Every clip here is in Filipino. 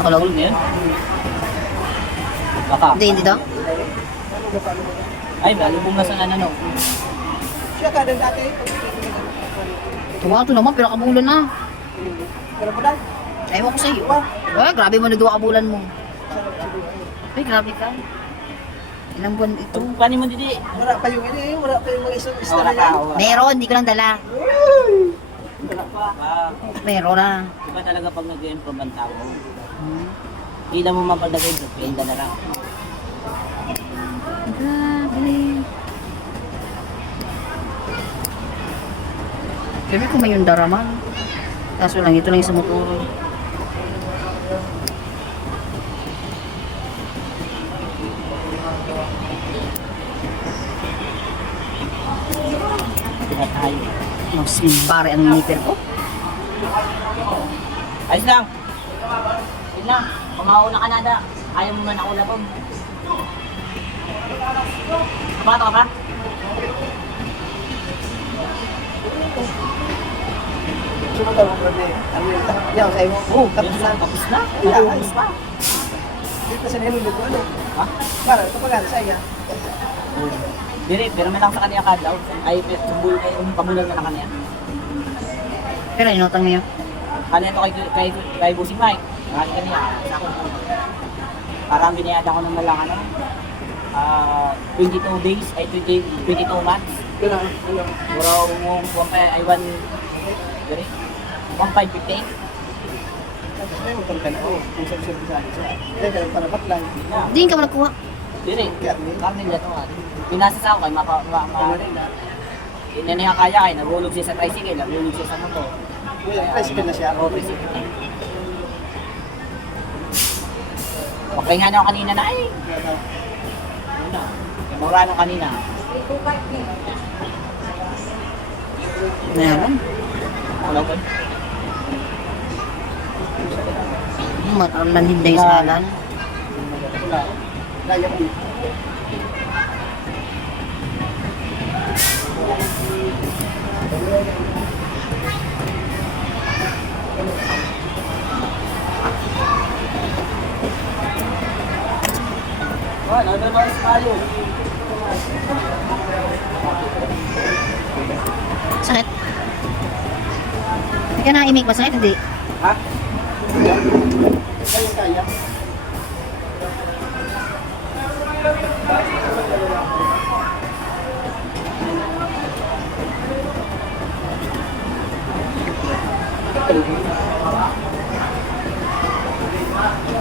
Nakulog? Kulog na yun? Baka. Hindi daw. Ay, balubong na sa ano. Siya ka din dati. Tuwa ito naman, pero kabulan na. Pero pala. Ewan ko sa'yo. Ay, grabe mo na 2 kabulan mo. Ay, grabe ka. Ilang buwan ito? Paano mo didi? Wala pa yung ini, wala pa yung mga isang Wala istorya pa. yan. Meron, hindi ko lang dala. Wala pa. Meron na. Iba talaga pag nag-improve ang tao. Hindi na mo mapagdagay sa penda na lang. Grabe. Sabi ko may yung daraman. Kaso lang, ito lang yung sa motor. Pinatay. Mas pare ang meter ko. Ayos lang. Yun lang. Kumauna ka na da. Ayaw mo na nakulabong. Kapato ka ba? Sunod ka mga brother. Ano yun? Yaw, sa'yo. Oo, Tapos na. Tapos na. Yeah, Tapos pa. Dito sa nilulog ko, ano? Ha? Para, ito pagkano sa'yo. Dire, pero may lang sa kanya kadlaw. Ay, pabulan na lang kanya. Pero inutang niya. Kanya to kay Busing Mike. Marami kanya. Sa akin. Parang binayada ko naman lang ano. 22 days, ay 22 months. Yun lang, yun lang. Muraw mong ay 1, dire, 1,550. Tapos may magpalitan ako. Kung saan sa akin siya. Kaya ganun para batlay. Hindi ka mo nagkuha. Dire, karne nila to. Pinasas ako kay hindi niya kaya kay nagulog siya sa tricycle, nagulog siya sa motor. Tricycle na siya. Oo, tricycle. Okay nga na ako kanina na ay. Ano? Mura nung kanina. Meron. Wala ko. Mataram lang hindi sa halan. Wala. Kaya ko. Ano naman tayo? Sakit. Hindi ka na-imig ba sakit? Hindi. Ha? Kaya kaya.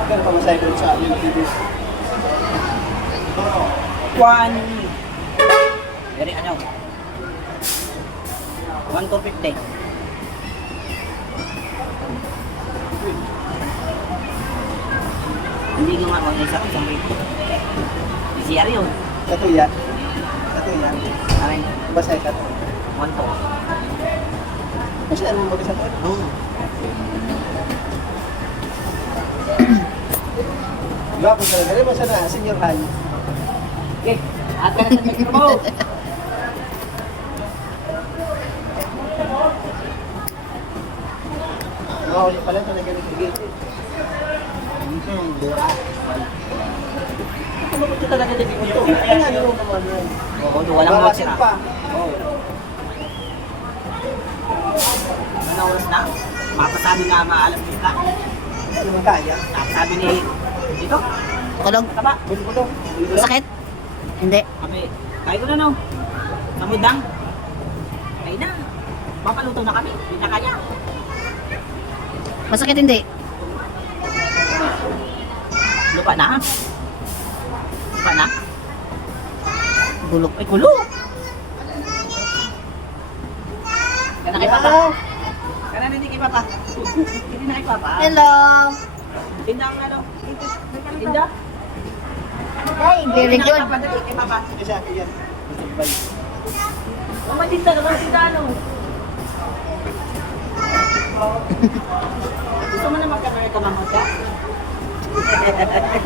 Kaya pa masaya doon sa amin. One. Dari ano? 1 to 50. Hindi ko nga mag-isa isang rito. PCR yun. Satu yan. Satu yan. Aray, Masaya ka. 1 to. Kasi ano mo mag-isa to? Oo. Gwapo talaga. Rin mo sana, Senior Han. Okay, at ka na sa picture mo. Mahuli pala talaga ng gate. Ano ba ito talaga din ito? Kaya ano naman yan? Oo, walang mga Bawasin sira. pa. Oo. Ano oras na? Papasabi na maalam kita. Ano mo kaya? Sabi ni dito, Kulog. taba. Bulbulong. Sakit? Hindi. Kami, kaya ko na no. Samudang. Kaya na. Papaluto na kami. Hindi na kaya. Masakit hindi. Lupa na. Lupa na. Bulok. Ay, kulo. Kana kay Papa. Kana hindi kay Papa. Hindi na kay Papa. Hello. Tinda ang ano. Tinda. Hey, very Tinda good. kay Papa, dali kay Papa. Isa akin yan. Mama, tinda naman tinda ano. Gusto mo na magkamera ka mamagka?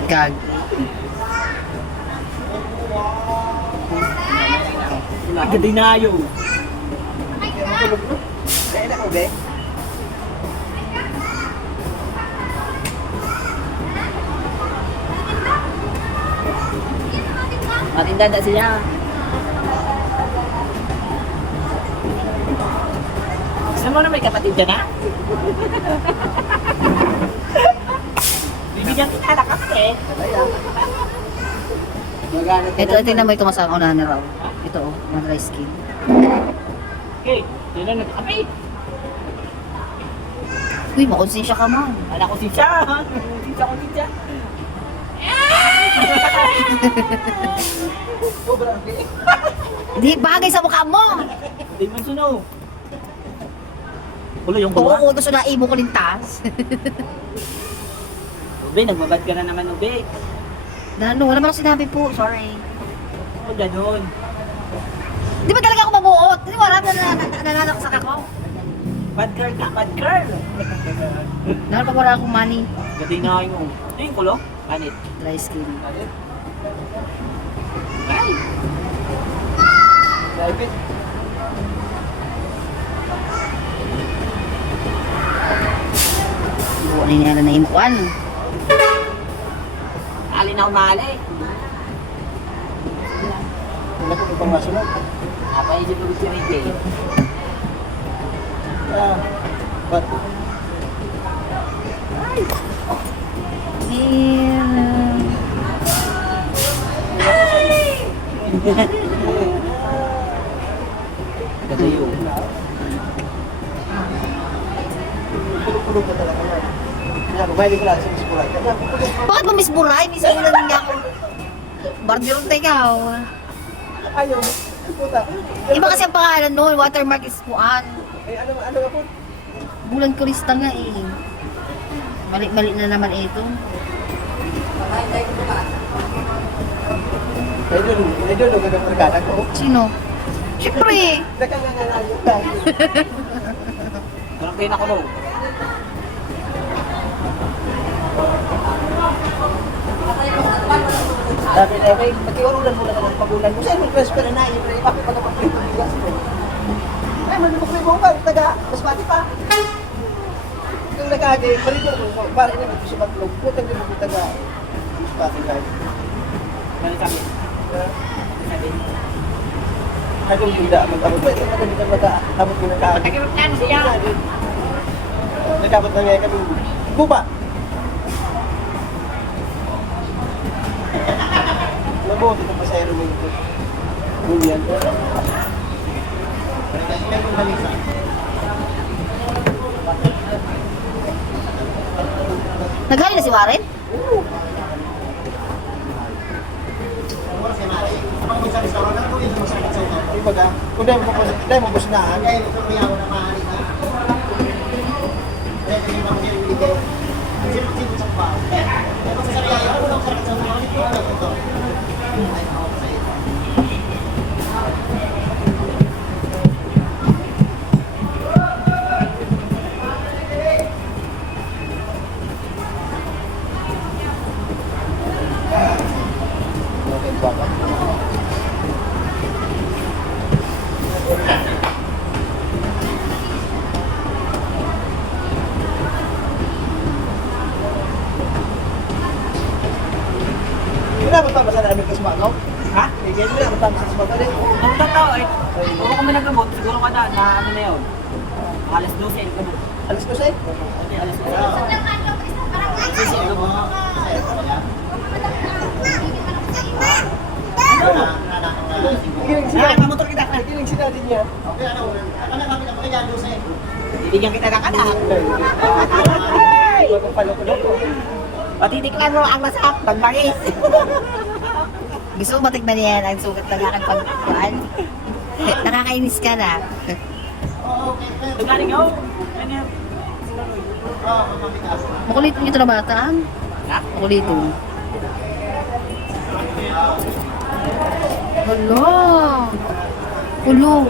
Gag. Gadinayo. Kaya matulog no? Kaya na ko, be? Matinda na siya. Gusto mo na may kapatid ka na? Bibigyan kita na kape. Ito, tingnan mo ito mas ang unahan na raw. Ito, oh, mga dry skin. Okay, yun lang nagkape. Uy, makonsensya ka man. Anak ko si Cha. Siya ko si Cha. Hindi, bagay sa mukha mo. Hindi man suno. Kulo yung Oo, kulo. gusto na imo ko lintas. Ube, nagbabad ka na naman, Ube. Dano, wala man ako sinabi po. Sorry. O, ganun. Di ba talaga ako mabuot? Di ba marami na nananaksak ako? Bad girl ka, bad girl. Dahil pag wala akong money, Gati na kayo. Ano yung kulo? Kanit. dry skin. Ay! David. Buwan niya na imuan. Alin ako mahali. Wala ko ibang masunod. Napaisip ko si Ray J. But, Gati yun. pulog-pulog ka talaga na. Kaya, kumaili ko lang sa iskulay. Kaya, pulog. Bakit mo Miss Buray? Miss Buray niya ako. Barderong ikaw. Ayaw. Puta. Iba kasi ang pangalan noon, watermark is Puan. Eh, ano ako? Bulan Kurista nga eh. Mali-mali na naman ito. Idol, ganang regala ko. Sino? Siyempre. Nakanganganayot ka. Parang kayo na kulo. Sabi na, may pag-iurulan mo na ng pagulan mo. Sa'yo, mag-transfer na yun. Bakit pa naman prito ng gas mo? Ay, manumukli mo ba? Taga, mas mati pa. Yung nag-agay, marito ko. Para ina mo sa maglog. Putang din mo taga. Mas mati guys. Balik kami. Sabi. Ay, kung hindi mag-abot. Pwede ka kami mag-abot mo nag-agay. Pagkakirap yan siya. Nag-abot na nga kami. Buba! Mabuti na pasayro mo ito. Bunyan. Naghali na si Warren? Ibaga, kung dahil mo busnahan, Kinabot pa ba sa namin kasmagaw? Ha? Hindi kinabot pa sa kasmagaw din. Ang totoo eh. Kung kami nagabot, siguro ka na ano na yun. Alas 12 ay nagabot. Alas ko sa'yo? Okay, alas 12. Alas 12 ay nagabot. Giling sila. Nakakamotor kita ka. Giling sila din niya. Bibigyan kita ng anak. Bagong paloko-loko. Patitiklan mo ang masarap pag bangis. Gusto mo matikman niya yan ang sugat ng aking pagkuhan? Nakakainis ka na. Tugaling ako. Ano yan? Makulitin nyo ito na bata. Ha? Makulitin. Hala! Kulong.